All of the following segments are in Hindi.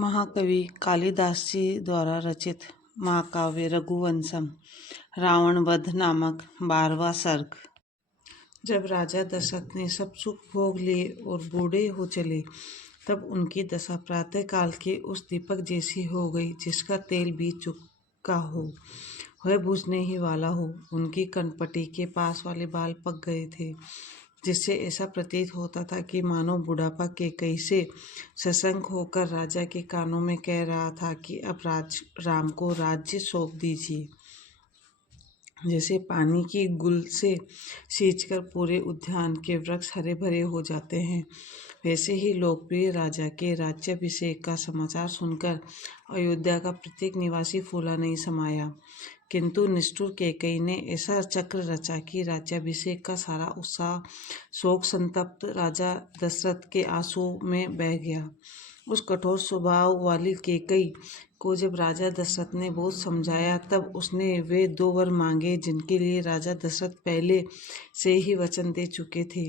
महाकवि कालिदास जी द्वारा रचित महाकाव्य रघुवंशम रावण वध नामक 12वां सर्ग। जब राजा दशरथ ने सब सुख भोग लिए और बूढ़े हो चले, तब उनकी दशा प्रातः काल के उस दीपक जैसी हो गई जिसका तेल बीत चुका हो, वह बुझने ही वाला हो। उनकी कनपटी के पास वाले बाल पक गए थे, जिससे ऐसा प्रतीत होता था कि मानो बुढ़ापा केकई से सशंक होकर राजा के कानों में कह रहा था कि अब राम को राज्य सौंप दीजिए। जैसे पानी की गुल से सींचकर पूरे उद्यान के वृक्ष हरे भरे हो जाते हैं, वैसे ही लोकप्रिय राजा के राज्याभिषेक का समाचार सुनकर अयोध्या का प्रत्येक निवासी फूला नहीं समाया। किंतु निष्ठुर कैकेयी ने ऐसा चक्र रचा कि राज्याभिषेक का सारा उत्साह शोक संतप्त राजा दशरथ के आंसू में बह गया। उस कठोर स्वभाव वाली कैकेयी को जब राजा दशरथ ने बहुत समझाया, तब उसने वे 2 वर मांगे जिनके लिए राजा दशरथ पहले से ही वचन दे चुके थे।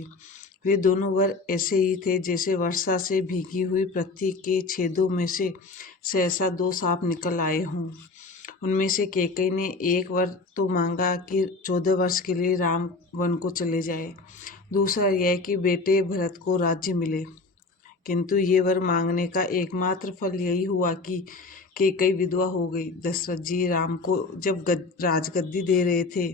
वे दोनों वर ऐसे ही थे जैसे वर्षा से भीगी हुई पृथ्वी के छेदों में से सहसा 2 सांप निकल आए हों। उनमें से कैकेयी ने एक वर तो मांगा कि 14 वर्ष के लिए राम वन को चले जाए, दूसरा यह कि बेटे भरत को राज्य मिले। किंतु ये वर मांगने का एकमात्र फल यही हुआ कि कैकेयी विधवा हो गई। दशरथ जी राम को जब राजगद्दी दे रहे थे,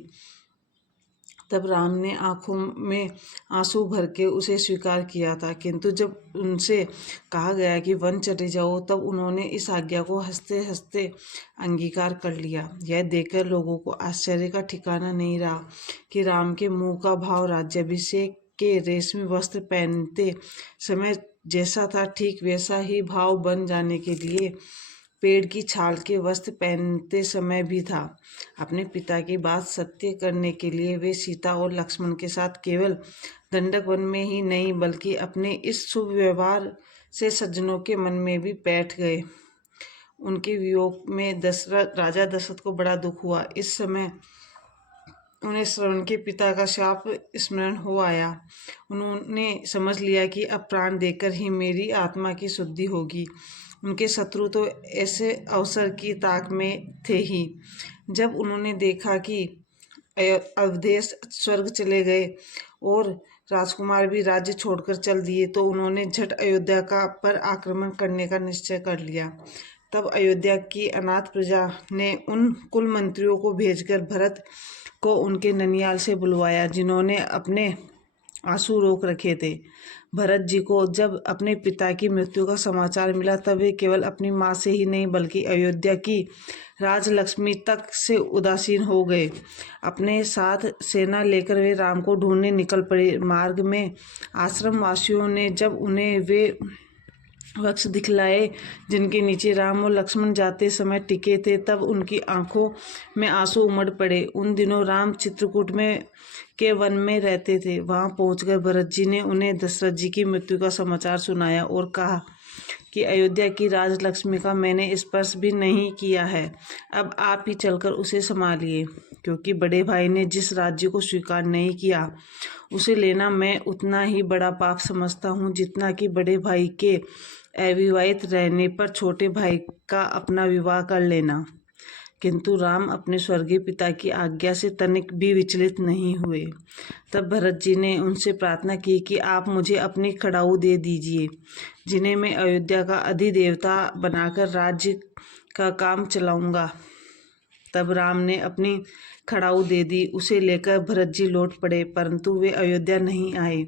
तब राम ने आंखों में आंसू भर के उसे स्वीकार किया था, किंतु जब उनसे कहा गया कि वन चले जाओ, तब उन्होंने इस आज्ञा को हंसते हंसते अंगीकार कर लिया। यह देखकर लोगों को आश्चर्य का ठिकाना नहीं रहा कि राम के मुंह का भाव राज्याभिषेक के रेशमी वस्त्र पहनते समय जैसा था, ठीक वैसा ही भाव बन जाने के लिए पेड़ की छाल के वस्त्र पहनते समय भी था। अपने पिता की बात सत्य करने के लिए वे सीता और लक्ष्मण के साथ केवल दंडक वन में ही नहीं, बल्कि अपने इस शुभ व्यवहार से सज्जनों के मन में भी बैठ गए। उनके वियोग में राजा दशरथ को बड़ा दुख हुआ। इस समय उन्हें श्रवण के पिता का शाप स्मरण हो आया। उन्होंने समझ लिया कि अब प्राण देकर ही मेरी आत्मा की शुद्धि होगी। उनके शत्रु तो ऐसे अवसर की ताक में थे ही। जब उन्होंने देखा कि अवधेश स्वर्ग चले गए और राजकुमार भी राज्य छोड़कर चल दिए, तो उन्होंने झट अयोध्या पर आक्रमण करने का निश्चय कर लिया। तब अयोध्या की अनाथ प्रजा ने उन कुल मंत्रियों को भेजकर भरत को उनके ननियाल से बुलवाया, जिन्होंने अपने आंसू रोक रखे थे। भरत जी को जब अपने पिता की मृत्यु का समाचार मिला, तब वे केवल अपनी माँ से ही नहीं, बल्कि अयोध्या की राजलक्ष्मी तक से उदासीन हो गए। अपने साथ सेना लेकर वे राम को ढूंढने निकल पड़े। मार्ग में आश्रम वासियों ने जब उन्हें वे वृक्ष दिखलाए जिनके नीचे राम और लक्ष्मण जाते समय टिके थे, तब उनकी आंखों में आंसू उमड़ पड़े। उन दिनों राम चित्रकूट में के वन में रहते थे। वहां पहुंचकर भरत जी ने उन्हें दशरथ जी की मृत्यु का समाचार सुनाया और कहा कि अयोध्या की राजलक्ष्मी का मैंने स्पर्श भी नहीं किया है, अब आप ही चलकर उसे संभालिए, क्योंकि बड़े भाई ने जिस राज्य को स्वीकार नहीं किया, उसे लेना मैं उतना ही बड़ा पाप समझता हूँ जितना कि बड़े भाई के अविवाहित रहने पर छोटे भाई का अपना विवाह कर लेना। किंतु राम अपने स्वर्गीय पिता की आज्ञा से तनिक भी विचलित नहीं हुए। तब भरत जी ने उनसे प्रार्थना की कि आप मुझे अपनी खड़ाऊ दे दीजिए, जिन्हें मैं अयोध्या का अधिदेवता बनाकर राज्य का काम चलाऊंगा। तब राम ने अपनी खड़ाऊ दे दी। उसे लेकर भरत जी लौट पड़े, परंतु वे अयोध्या नहीं आए।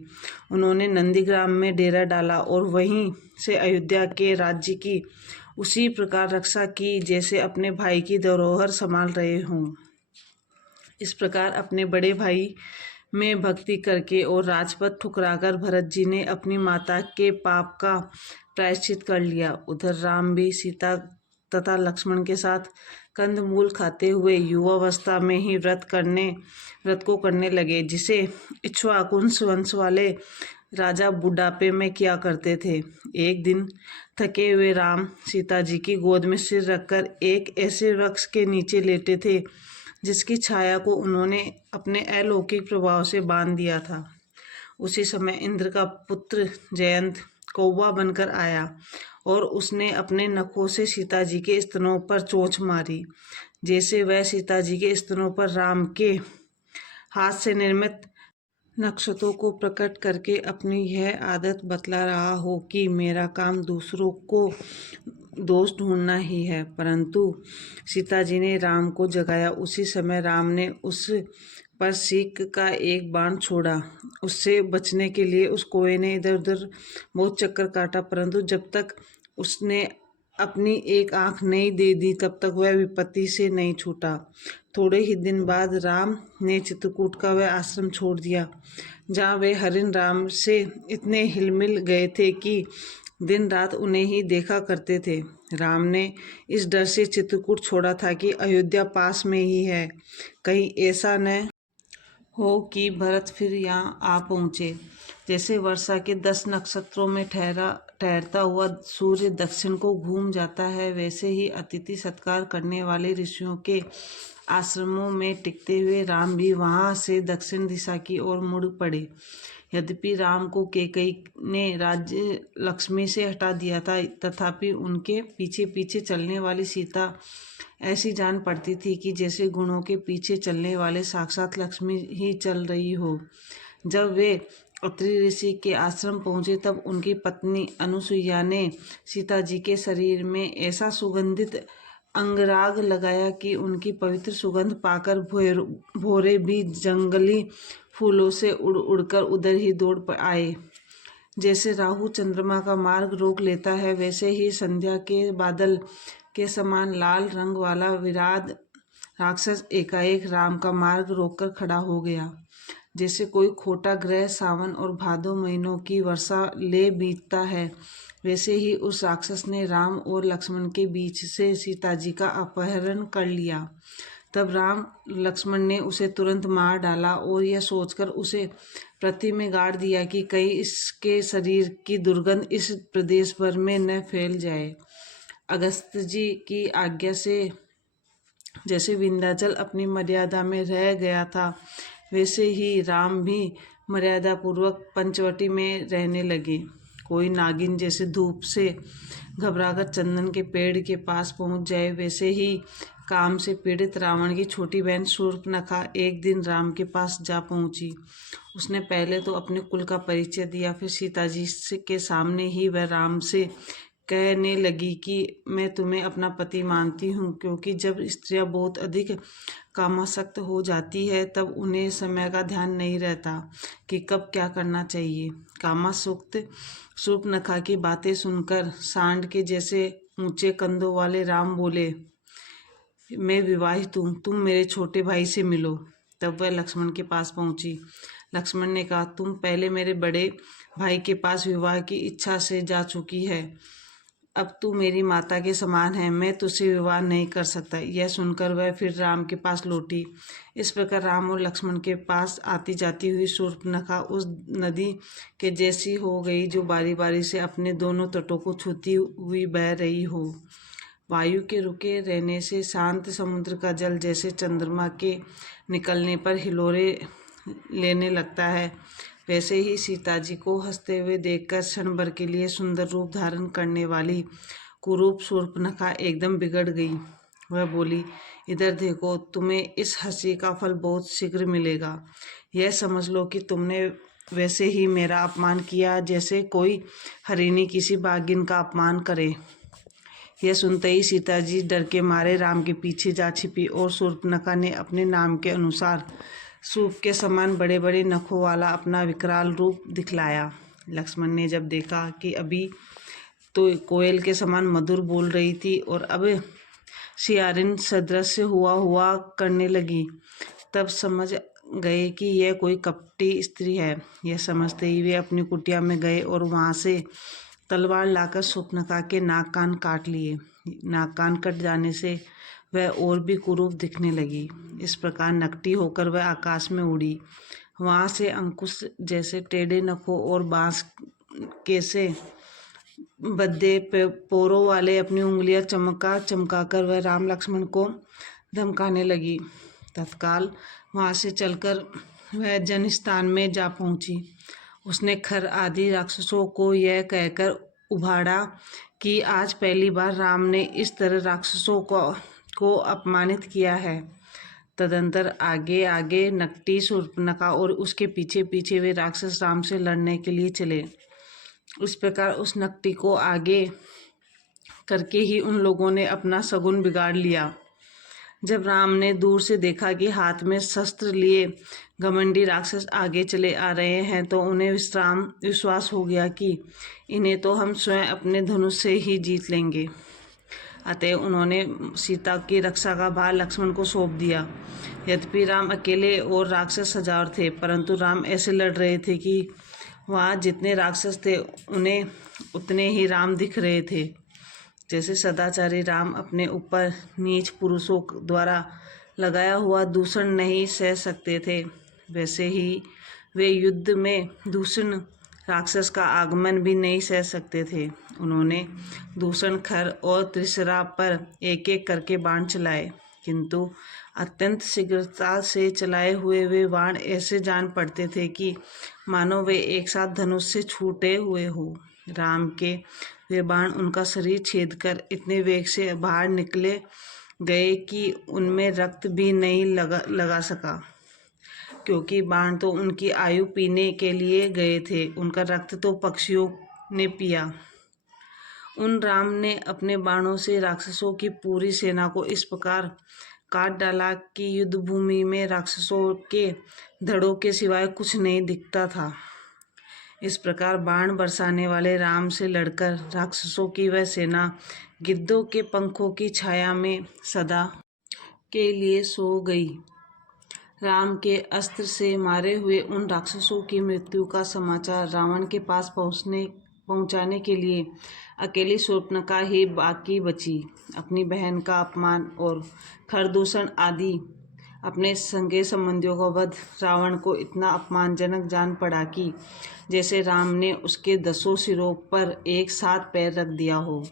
उन्होंने नंदीग्राम में डेरा डाला और वहीं से अयोध्या के राज्य की उसी प्रकार रक्षा की जैसे अपने भाई की धरोहर संभाल रहे हों। इस प्रकार अपने बड़े भाई में भक्ति करके और राजपथ ठुकराकर भरत जी ने अपनी माता के पाप का प्रायश्चित कर लिया। उधर राम भी सीता तथा लक्ष्मण के साथ कंदमूल खाते हुए युवावस्था में ही व्रत को करने लगे, जिसे इक्ष्वाकुंस वंश वाले राजा बुढ़ापे में किया करते थे। एक दिन थके हुए राम सीता जी की गोद में सिर रखकर एक ऐसे वृक्ष के नीचे लेटे थे जिसकी छाया को उन्होंने अपने अलौकिक प्रभाव से बांध दिया था। उसी समय इंद्र का पुत्र जयंत कौवा बनकर आया और उसने अपने नखों से सीता जी के स्तनों पर चोंच मारी, जैसे वह सीता जी के स्तनों पर राम के हाथ से निर्मित नक्षत्रों को प्रकट करके अपनी यह आदत बतला रहा हो कि मेरा काम दूसरों को दोष ढूंढना ही है। परंतु सीता जी ने राम को जगाया। उसी समय राम ने उस पर सीख का एक बाण छोड़ा। उससे बचने के लिए उस कौवे ने इधर उधर बहुत चक्कर काटा, परंतु जब तक उसने अपनी एक आंख नहीं दे दी तब तक वह विपत्ति से नहीं छूटा। थोड़े ही दिन बाद राम ने चित्रकूट का वह आश्रम छोड़ दिया जहाँ वे हरिन राम से इतने हिलमिल गए थे कि दिन रात उन्हें ही देखा करते थे। राम ने इस डर से चित्रकूट छोड़ा था कि अयोध्या पास में ही है, कहीं ऐसा न हो कि भरत फिर यहाँ आ पहुँचे। जैसे वर्षा के 10 नक्षत्रों में ठहरता हुआ सूर्य दक्षिण को घूम जाता है, वैसे ही अतिथि सत्कार करने वाले ऋषियों के आश्रमों में टिकते हुए राम भी वहाँ से दक्षिण दिशा की ओर मुड़ पड़े। यद्यपि राम को कैकेयी ने राज्य लक्ष्मी से हटा दिया था, तथापि उनके पीछे पीछे चलने वाली सीता ऐसी जान पड़ती थी कि जैसे गुणों के पीछे चलने वाले साक्षात लक्ष्मी ही चल रही हो। जब वे अत्रि ऋषि के आश्रम पहुँचे तब उनकी पत्नी अनुसुईया ने सीता जी के शरीर में ऐसा सुगंधित अंगराग लगाया कि उनकी पवित्र सुगंध पाकर भोरे भी जंगली फूलों से उड़ उड़कर उधर ही दौड़ आए। जैसे राहु चंद्रमा का मार्ग रोक लेता है, वैसे ही संध्या के बादल के समान लाल रंग वाला विराट राक्षस एकाएक राम का मार्ग रोककर खड़ा हो गया। जैसे कोई खोटा ग्रह सावन और भादो महीनों की वर्षा ले बीतता है, वैसे ही उस राक्षस ने राम और लक्ष्मण के बीच से सीता जी का अपहरण कर लिया। तब राम लक्ष्मण ने उसे तुरंत मार डाला और यह सोचकर उसे पृथ्वी में गाड़ दिया कि कहीं इसके शरीर की दुर्गंध इस प्रदेश भर में न फैल जाए। अगस्त जी की आज्ञा से जैसे विंध्याचल अपनी मर्यादा में रह गया था, वैसे ही राम भी मर्यादा पूर्वक पंचवटी में रहने लगे। कोई नागिन जैसे धूप से घबराकर चंदन के पेड़ के पास पहुंच जाए, वैसे ही काम से पीड़ित रावण की छोटी बहन शूर्पणखा एक दिन राम के पास जा पहुंची। उसने पहले तो अपने कुल का परिचय दिया, फिर सीता जी के सामने ही वह राम से कहने लगी कि मैं तुम्हें अपना पति मानती हूँ, क्योंकि जब स्त्रियां बहुत अधिक कामासक्त हो जाती है तब उन्हें समय का ध्यान नहीं रहता कि कब क्या करना चाहिए। कामासक्त शूर्पणखा की बातें सुनकर सांड के जैसे ऊंचे कंधों वाले राम बोले, मैं विवाहित हूँ, तुम मेरे छोटे भाई से मिलो। तब वह लक्ष्मण के पास पहुंची। लक्ष्मण ने कहा, तुम पहले मेरे बड़े भाई के पास विवाह की इच्छा से जा चुकी है, अब तू मेरी माता के समान है, मैं तुझसे विवाह नहीं कर सकता। यह सुनकर वह फिर राम के पास लौटी। इस प्रकार राम और लक्ष्मण के पास आती जाती हुई शूर्पणखा उस नदी के जैसी हो गई जो बारी बारी से अपने दोनों तटों को छूती हुई बह रही हो। वायु के रुके रहने से शांत समुद्र का जल जैसे चंद्रमा के निकलने पर हिलोरे लेने लगता है, वैसे ही सीता जी को हंसते हुए देखकर क्षण भर के लिए सुंदर रूप धारण करने वाली कुरूप शूर्पणखा एकदम बिगड़ गई। वह बोली, इधर देखो, तुम्हें इस हंसी का फल बहुत शीघ्र मिलेगा। यह समझ लो कि तुमने वैसे ही मेरा अपमान किया जैसे कोई हरिणी किसी बाघिन का अपमान करे। यह सुनते ही सीता जी डर के मारे राम के पीछे जा छिपी और शूर्पणखा ने अपने नाम के अनुसार सूप के समान बड़े बड़े नखों वाला अपना विकराल रूप दिखलाया। लक्ष्मण ने जब देखा कि अभी तो कोयल के समान मधुर बोल रही थी और अब सियारिन सदृश हुआ करने लगी, तब समझ गए कि यह कोई कपटी स्त्री है। यह समझते ही वे अपनी कुटिया में गए और वहाँ से तलवार लाकर शूर्पणखा के नाक कान काट लिए। नाक कान कट जाने से वह और भी कुरूप दिखने लगी। इस प्रकार नकटी होकर वह आकाश में उड़ी। वहाँ से अंकुश जैसे टेढ़े नखों और बांस के से बद्दे पोरों वाले अपनी उंगलियां चमकाकर वह राम लक्ष्मण को धमकाने लगी। तत्काल वहाँ से चलकर वह जनस्थान में जा पहुँची। उसने खर आदि राक्षसों को यह कहकर उभाड़ा कि आज पहली बार राम ने इस तरह राक्षसों को अपमानित किया है। तदंतर आगे आगे नकटी, शूर्पणखा और उसके पीछे पीछे वे राक्षस राम से लड़ने के लिए चले। इस प्रकार उस नकटी को आगे करके ही उन लोगों ने अपना शगुन बिगाड़ लिया। जब राम ने दूर से देखा कि हाथ में शस्त्र लिए घमंडी राक्षस आगे चले आ रहे हैं तो उन्हें विश्वास हो गया कि इन्हें तो हम स्वयं अपने धनुष से ही जीत लेंगे। अतः उन्होंने सीता की रक्षा का भार लक्ष्मण को सौंप दिया। यद्यपि राम अकेले और राक्षस 1000 थे, परंतु राम ऐसे लड़ रहे थे कि वहाँ जितने राक्षस थे उन्हें उतने ही राम दिख रहे थे। जैसे सदाचारी राम अपने ऊपर नीच पुरुषों द्वारा लगाया हुआ दूषण नहीं सह सकते थे, वैसे ही वे युद्ध में दूषण राक्षस का आगमन भी नहीं सह सकते थे। उन्होंने दूषण, खर और त्रिशरा पर एक एक करके बाण चलाए, किंतु अत्यंत शीघ्रता से चलाए हुए वे बाण ऐसे जान पड़ते थे कि मानो वे एक साथ धनुष से छूटे हुए हो। राम के वे बाण उनका शरीर छेद कर इतने वेग से बाहर निकले गए कि उनमें रक्त भी नहीं लगा सका, क्योंकि बाण तो उनकी आयु पीने के लिए गए थे, उनका रक्त तो पक्षियों ने पिया। उन राम ने अपने बाणों से राक्षसों की पूरी सेना को इस प्रकार काट डाला कि युद्ध भूमि में राक्षसों के धड़ों के सिवाय कुछ नहीं दिखता था। इस प्रकार बाण बरसाने वाले राम से लड़कर राक्षसों की वह सेना गिद्धों के पंखों की छाया में सदा के लिए सो गई। राम के अस्त्र से मारे हुए उन राक्षसों की मृत्यु का समाचार रावण के पास पहुंचाने के लिए अकेली शूर्पणखा ही बाकी बची। अपनी बहन का अपमान और खरदूषण आदि अपने संगे संबंधियों का वध रावण को इतना अपमानजनक जान पड़ा कि जैसे राम ने उसके 10 सिरों पर एक साथ पैर रख दिया हो।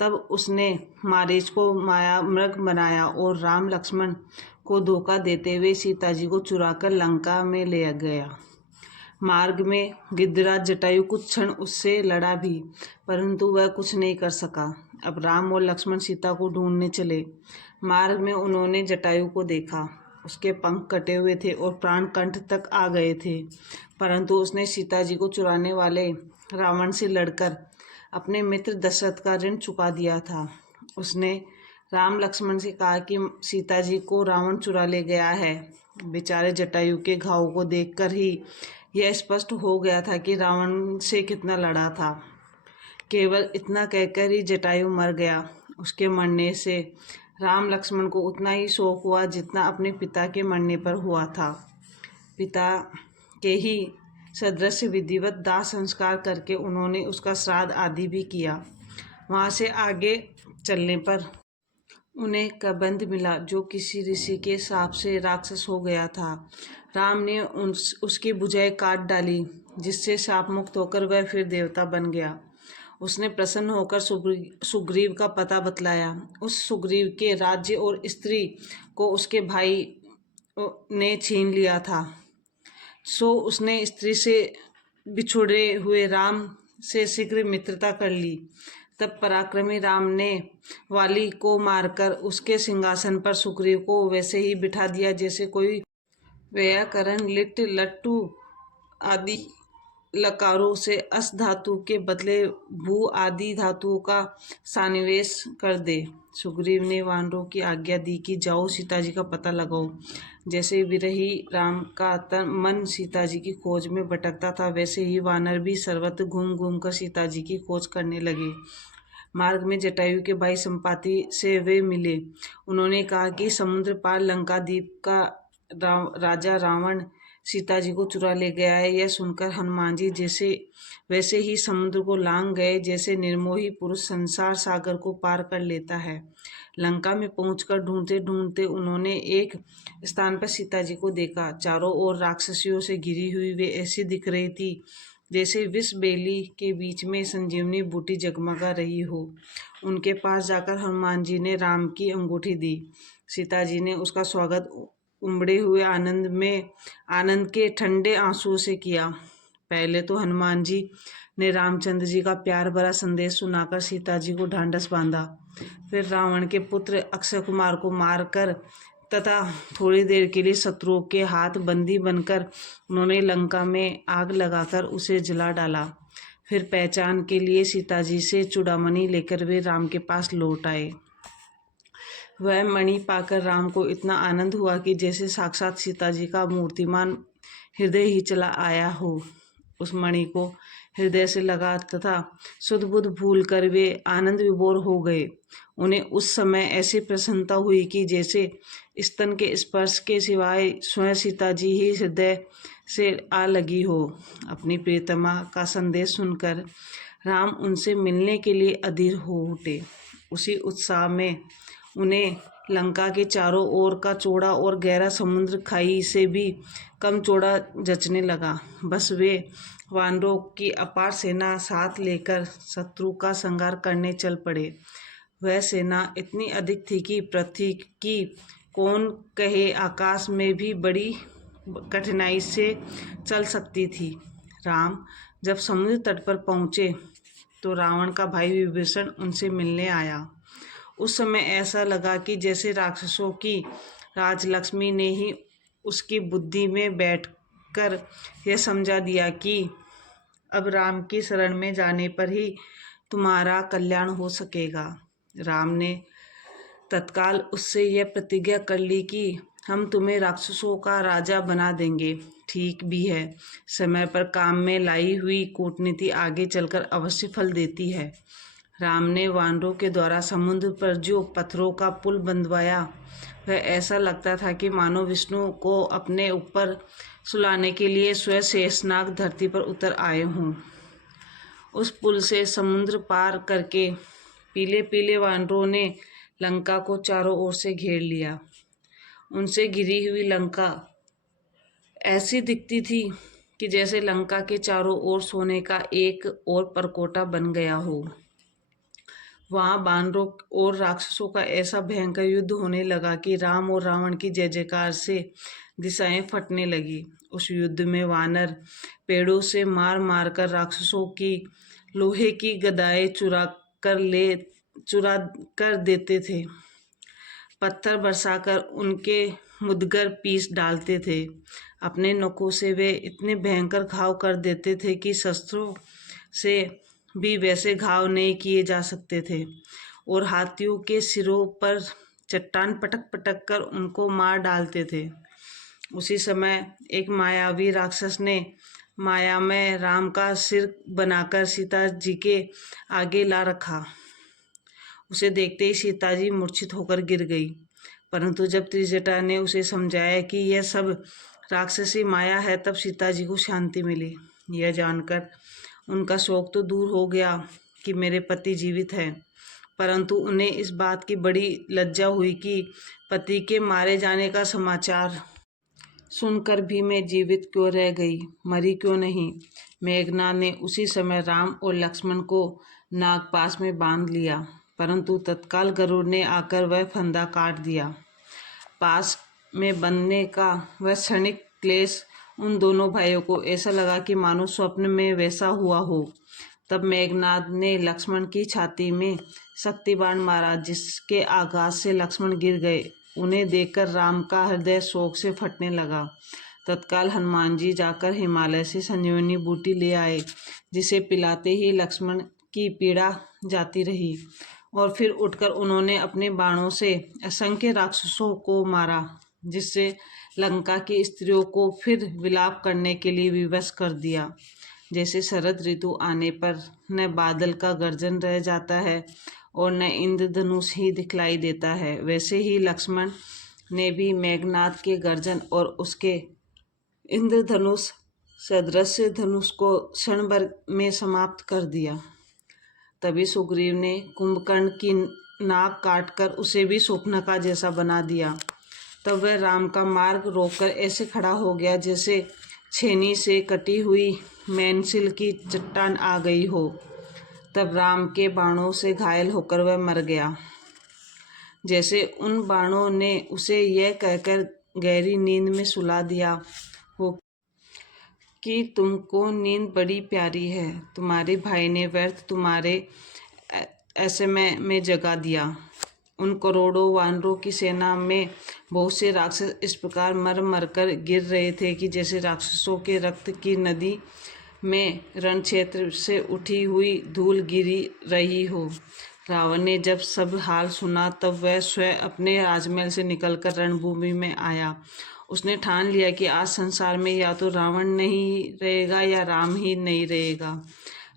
तब उसने मारीच को माया मृग बनाया और राम लक्ष्मण को धोखा देते हुए सीता जी को चुराकर लंका में ले गया। मार्ग में गिद्धराज जटायु कुछ क्षण उससे लड़ा भी, परंतु वह कुछ नहीं कर सका। अब राम और लक्ष्मण सीता को ढूंढने चले। मार्ग में उन्होंने जटायु को देखा। उसके पंख कटे हुए थे और प्राण कंठ तक आ गए थे, परंतु उसने सीता जी को चुराने वाले रावण से लड़कर अपने मित्र दशरथ का ऋण चुका दिया था। उसने राम लक्ष्मण से कहा कि सीता जी को रावण चुरा ले गया है। बेचारे जटायु के घाव को देखकर ही यह स्पष्ट हो गया था कि रावण से कितना लड़ा था। केवल इतना कहकर ही जटायु मर गया। उसके मरने से राम लक्ष्मण को उतना ही शोक हुआ जितना अपने पिता के मरने पर हुआ था। पिता के ही सदृश विधिवत दाह संस्कार करके उन्होंने उसका श्राद्ध आदि भी किया। वहाँ से आगे चलने पर उन्हें कबंध मिला, जो किसी ऋषि के शाप से राक्षस हो गया था। राम ने उसकी भुजाएं काट डाली, जिससे शाप मुक्त होकर वह फिर देवता बन गया। उसने प्रसन्न होकर सुग्रीव का पता बतलाया। उस सुग्रीव के राज्य और स्त्री को उसके भाई ने छीन लिया था, सो उसने स्त्री से बिछुड़े हुए राम से शीघ्र मित्रता कर ली। तब पराक्रमी राम ने वाली को मारकर उसके सिंहासन पर सुग्रीव को वैसे ही बिठा दिया जैसे कोई व्याकरण लिट्ट लट्टू आदि लकारों से अस धातु के बदले भू आदि धातुओं का सन्निवेश कर दे। सुग्रीव ने वानरों की आज्ञा दी कि जाओ सीता जी का पता लगाओ। जैसे विरही राम का मन सीता जी की खोज में भटकता था, वैसे ही वानर भी सर्वत्र घूम घूम कर सीता जी की खोज करने लगे। मार्ग में जटायु के भाई संपाति से वे मिले। उन्होंने कहा कि समुद्र पार लंका द्वीप का राजा रावण सीता जी को चुरा ले गया है। यह सुनकर हनुमान जी वैसे ही समुद्र को लांघ गए, जैसे निर्मोही पुरुष संसार सागर को पार कर लेता है। लंका में पहुंचकर ढूंढते ढूंढते उन्होंने एक स्थान पर सीता जी को देखा। चारों ओर राक्षसियों से घिरी हुई वे ऐसी दिख रही थी जैसे विष बेली के बीच में संजीवनी बूटी जगमगा रही हो। उनके पास जाकर हनुमान जी ने राम की अंगूठी दी। सीता जी ने उसका स्वागत उमड़े हुए आनंद के ठंडे आंसुओं से किया। पहले तो हनुमान जी ने रामचंद्र जी का प्यार भरा संदेश सुनाकर सीता जी को ढांढस बांधा। फिर रावण के पुत्र अक्षय कुमार को मारकर तथा थोड़ी देर के लिए शत्रुओं के हाथ बंदी बनकर उन्होंने लंका में आग लगाकर उसे जला डाला। फिर पहचान के लिए सीता जी से चूड़ामणि लेकर वे राम के पास लौट आए। वह मणि पाकर राम को इतना आनंद हुआ कि जैसे साक्षात सीता जी का मूर्तिमान हृदय ही चला आया हो। उस मणि को हृदय से लगा तथा सुध बुध भूल कर वे आनंद विभोर हो गए। उन्हें उस समय ऐसी प्रसन्नता हुई कि जैसे स्तन के स्पर्श के सिवाय स्वयं सीता जी ही हृदय से आ लगी हो। अपनी प्रियतमा का संदेश सुनकर राम उनसे मिलने के लिए अधीर हो उठे। उसी उत्साह में उन्हें लंका के चारों ओर का चौड़ा और गहरा समुद्र खाई से भी कम चौड़ा जचने लगा। बस वे वानरों की अपार सेना साथ लेकर शत्रु का संहार करने चल पड़े। वह सेना इतनी अधिक थी कि पृथ्वी की कौन कहे आकाश में भी बड़ी कठिनाई से चल सकती थी। राम जब समुद्र तट पर पहुँचे तो रावण का भाई विभीषण उनसे मिलने आया। उस समय ऐसा लगा कि जैसे राक्षसों की राजलक्ष्मी ने ही उसकी बुद्धि में बैठकर यह समझा दिया कि अब राम की शरण में जाने पर ही तुम्हारा कल्याण हो सकेगा। राम ने तत्काल उससे यह प्रतिज्ञा कर ली कि हम तुम्हें राक्षसों का राजा बना देंगे। ठीक भी है, समय पर काम में लाई हुई कूटनीति आगे चलकर अवश्य फल देती है। राम ने वानरों के द्वारा समुद्र पर जो पत्थरों का पुल बंधवाया वह ऐसा लगता था कि मानो विष्णु को अपने ऊपर सुलाने के लिए स्वयं शेषनाग धरती पर उतर आए हों। उस पुल से समुद्र पार करके पीले पीले वानरों ने लंका को चारों ओर से घेर लिया। उनसे घिरी हुई लंका ऐसी दिखती थी कि जैसे लंका के चारों ओर सोने का एक और परकोटा बन गया हो। वहाँ वानरों और राक्षसों का ऐसा भयंकर युद्ध होने लगा कि राम और रावण की जय जयकार से दिशाएं फटने लगी। उस युद्ध में वानर पेड़ों से मार मार कर राक्षसों की लोहे की गदाएं चुरा कर देते थे। पत्थर बरसाकर उनके मुदगर पीस डालते थे। अपने नखों से वे इतने भयंकर घाव कर देते थे कि शस्त्रों से भी वैसे घाव नहीं किए जा सकते थे। और हाथियों के सिरों पर चट्टान पटक पटक कर उनको मार डालते थे। उसी समय एक मायावी राक्षस ने माया में राम का सिर बनाकर सीता जी के आगे ला रखा। उसे देखते ही सीता जी मूर्छित होकर गिर गई। परंतु जब त्रिजटा ने उसे समझाया कि यह सब राक्षसी माया है तब सीता जी को शांति मिली। यह जानकर उनका शोक तो दूर हो गया कि मेरे पति जीवित हैं, परंतु उन्हें इस बात की बड़ी लज्जा हुई कि पति के मारे जाने का समाचार सुनकर भी मैं जीवित क्यों रह गई, मरी क्यों नहीं। मेघनाद ने उसी समय राम और लक्ष्मण को नागपाश में बांध लिया, परंतु तत्काल गरुड़ ने आकर वह फंदा काट दिया। पास में बंधने का वह क्षणिक क्लेश उन दोनों भाइयों को ऐसा लगा कि मानो स्वप्न में वैसा हुआ हो। तब मेघनाद ने लक्ष्मण की छाती में शक्ति बाण मारा, जिसके आघात से लक्ष्मण गिर गए। उन्हें देखकर राम का हृदय शोक से फटने लगा। तत्काल हनुमान जी जाकर हिमालय से संजीवनी बूटी ले आए, जिसे पिलाते ही लक्ष्मण की पीड़ा जाती रही। और फिर उठकर उन्होंने अपने बाणों से असंख्य राक्षसों को मारा, जिससे लंका की स्त्रियों को फिर विलाप करने के लिए विवश कर दिया। जैसे शरद ऋतु आने पर न बादल का गर्जन रह जाता है और न इंद्रधनुष ही दिखलाई देता है, वैसे ही लक्ष्मण ने भी मेघनाद के गर्जन और उसके इंद्रधनुष सदृश धनुष को क्षण भर में समाप्त कर दिया। तभी सुग्रीव ने कुंभकर्ण की नाक काटकर उसे भी शूर्पणखा जैसा बना दिया। तब वह राम का मार्ग रोककर ऐसे खड़ा हो गया जैसे छेनी से कटी हुई मेनसिल की चट्टान आ गई हो। तब राम के बाणों से घायल होकर वह मर गया। जैसे उन बाणों ने उसे यह कहकर गहरी नींद में सुला दिया हो कि तुमको नींद बड़ी प्यारी है। तुम्हारे भाई ने व्यर्थ तुम्हारे ऐसे में जगा दिया। उन करोड़ों वानरों की सेना में बहुत से राक्षस इस प्रकार मर मर कर गिर रहे थे कि जैसे राक्षसों के रक्त की नदी में रण क्षेत्र से उठी हुई धूल गिरी रही हो। रावण ने जब सब हाल सुना तब वह स्वयं अपने राजमहल से निकलकर रणभूमि में आया। उसने ठान लिया कि आज संसार में या तो रावण नहीं रहेगा या राम ही नहीं रहेगा।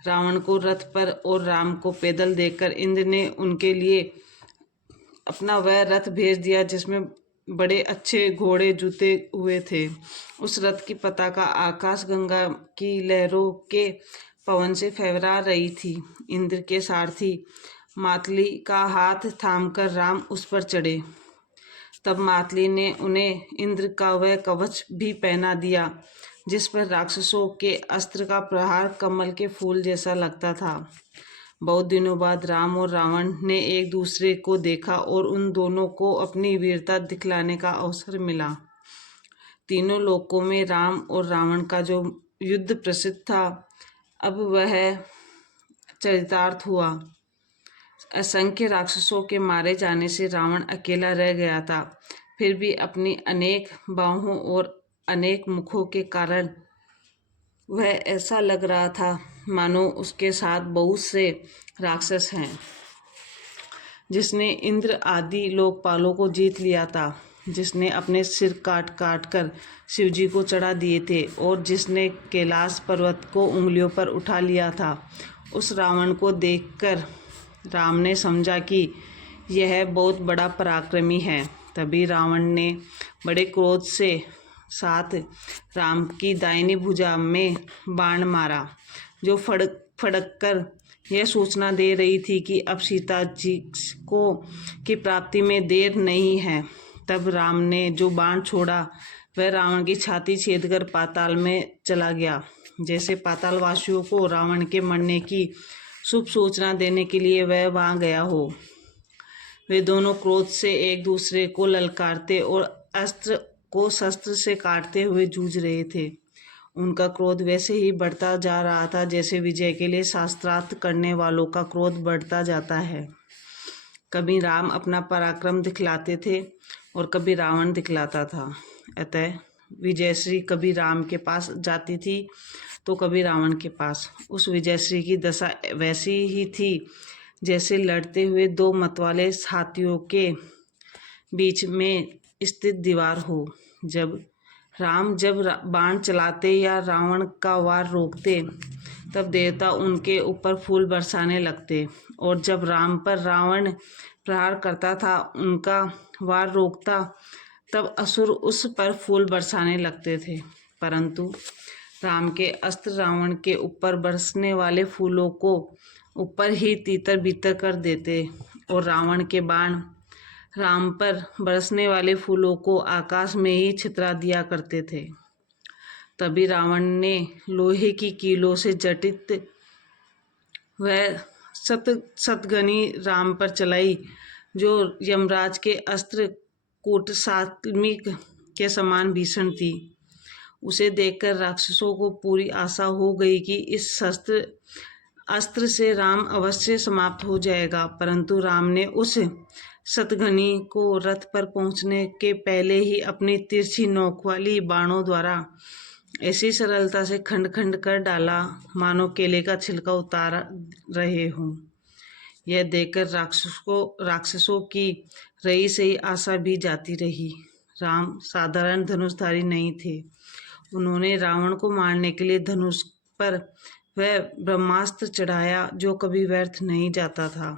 रावण को रथ पर और राम को पैदल देखकर इंद्र ने उनके लिए अपना वह रथ भेज दिया जिसमें बड़े अच्छे घोड़े जुते हुए थे। उस रथ की पताका आकाश गंगा की लहरों के पवन से फहरा रही थी। इंद्र के सारथी मातली का हाथ थामकर राम उस पर चढ़े। तब मातली ने उन्हें इंद्र का वह कवच भी पहना दिया जिस पर राक्षसों के अस्त्र का प्रहार कमल के फूल जैसा लगता था। बहुत दिनों बाद राम और रावण ने एक दूसरे को देखा और उन दोनों को अपनी वीरता दिखलाने का अवसर मिला। तीनों लोकों में राम और रावण का जो युद्ध प्रसिद्ध था अब वह चरितार्थ हुआ। असंख्य राक्षसों के मारे जाने से रावण अकेला रह गया था। फिर भी अपनी अनेक बाहों और अनेक मुखों के कारण वह ऐसा लग रहा था मानो उसके साथ बहुत से राक्षस हैं। जिसने इंद्र आदि लोकपालों को जीत लिया था, जिसने अपने सिर काट काट कर शिवजी को चढ़ा दिए थे और जिसने कैलाश पर्वत को उंगलियों पर उठा लिया था, उस रावण को देखकर राम ने समझा कि यह बहुत बड़ा पराक्रमी है। तभी रावण ने बड़े क्रोध से साथ राम की दाहिनी भुजा में बाण मारा, जो फड़क फड़क कर यह सूचना दे रही थी कि अब सीता जी को की प्राप्ति में देर नहीं है। तब राम ने जो बाण छोड़ा वह रावण की छाती छेदकर पाताल में चला गया। जैसे पातालवासियों को रावण के मरने की शुभ सूचना देने के लिए वह वहां गया हो। वे दोनों क्रोध से एक दूसरे को ललकारते और अस्त्र को शस्त्र से काटते हुए जूझ रहे थे। उनका क्रोध वैसे ही बढ़ता जा रहा था जैसे विजय के लिए शास्त्रार्थ करने वालों का क्रोध बढ़ता जाता है। कभी राम अपना पराक्रम दिखलाते थे और कभी रावण दिखलाता था। अतः विजयश्री कभी राम के पास जाती थी तो कभी रावण के पास। उस विजयश्री की दशा वैसी ही थी जैसे लड़ते हुए दो मतवाले हाथियों के बीच में स्थित दीवार हो। जब बाण चलाते या रावण का वार रोकते तब देवता उनके ऊपर फूल बरसाने लगते, और जब राम पर रावण प्रहार करता था उनका वार रोकता तब असुर उस पर फूल बरसाने लगते थे। परंतु राम के अस्त्र रावण के ऊपर बरसने वाले फूलों को ऊपर ही तीतर बीतर कर देते और रावण के बाण राम पर बरसने वाले फूलों को आकाश में ही छितरा दिया करते थे। तभी रावण ने लोहे की कीलों से जटित वह शतघनी राम पर चलाई जो यमराज के अस्त्र कूटसात्मिक के समान भीषण थी। उसे देखकर राक्षसों को पूरी आशा हो गई कि इस अस्त्र से राम अवश्य समाप्त हो जाएगा। परंतु राम ने उस शतघनी को रथ पर पहुंचने के पहले ही अपनी तिरछी नोक वाली बाणों द्वारा ऐसी सरलता से खंड खंड कर डाला मानो केले का छिलका उतार रहे हों। यह देखकर राक्षसों की रही सही आशा भी जाती रही। राम साधारण धनुषधारी नहीं थे। उन्होंने रावण को मारने के लिए धनुष पर वह ब्रह्मास्त्र चढ़ाया जो कभी व्यर्थ नहीं जाता था।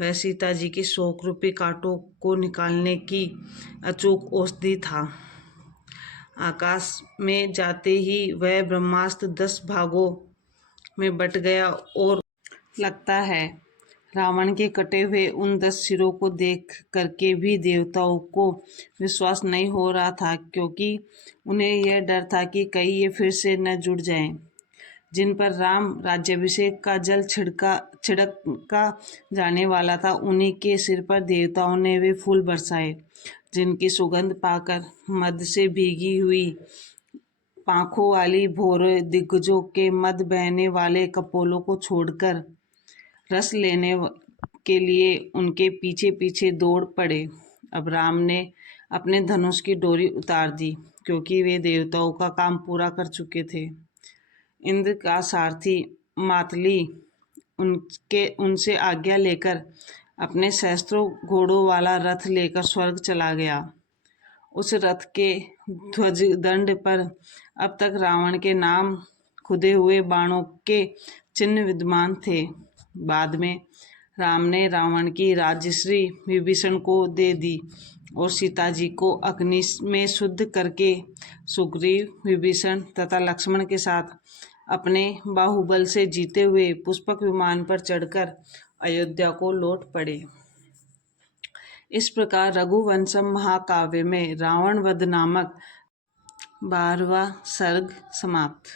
वह सीता जी के शोक रूपी कांटों को निकालने की अचूक औषधि था। आकाश में जाते ही वह ब्रह्मास्त्र 10 भागों में बट गया और लगता है रावण के कटे हुए उन 10 सिरों को देख करके भी देवताओं को विश्वास नहीं हो रहा था, क्योंकि उन्हें यह डर था कि कहीं ये फिर से न जुड़ जाएं। जिन पर राम राज्याभिषेक का जल छिड़का जाने वाला था उन्हीं के सिर पर देवताओं ने वे फूल बरसाए जिनकी सुगंध पाकर मद से भीगी हुई पांखों वाली भौरे दिग्गजों के मद बहने वाले कपोलों को छोड़कर रस लेने के लिए उनके पीछे पीछे दौड़ पड़े। अब राम ने अपने धनुष की डोरी उतार दी, क्योंकि वे देवताओं का काम पूरा कर चुके थे। इंद्र का सारथी मातली उनसे आज्ञा लेकर अपने सहस्त्रों घोड़ों वाला रथ लेकर स्वर्ग चला गया। उस रथ के ध्वज दंड पर अब तक रावण के नाम खुदे हुए बाणों के चिन्ह विद्यमान थे। बाद में राम ने रावण की राज्यश्री विभीषण को दे दी और सीता जी को अग्नि में शुद्ध करके सुग्रीव, विभीषण तथा लक्ष्मण के साथ अपने बाहुबल से जीते हुए पुष्पक विमान पर चढ़कर अयोध्या को लौट पड़े। इस प्रकार रघुवंशम महाकाव्य में रावण वध नामक 12वां सर्ग समाप्त।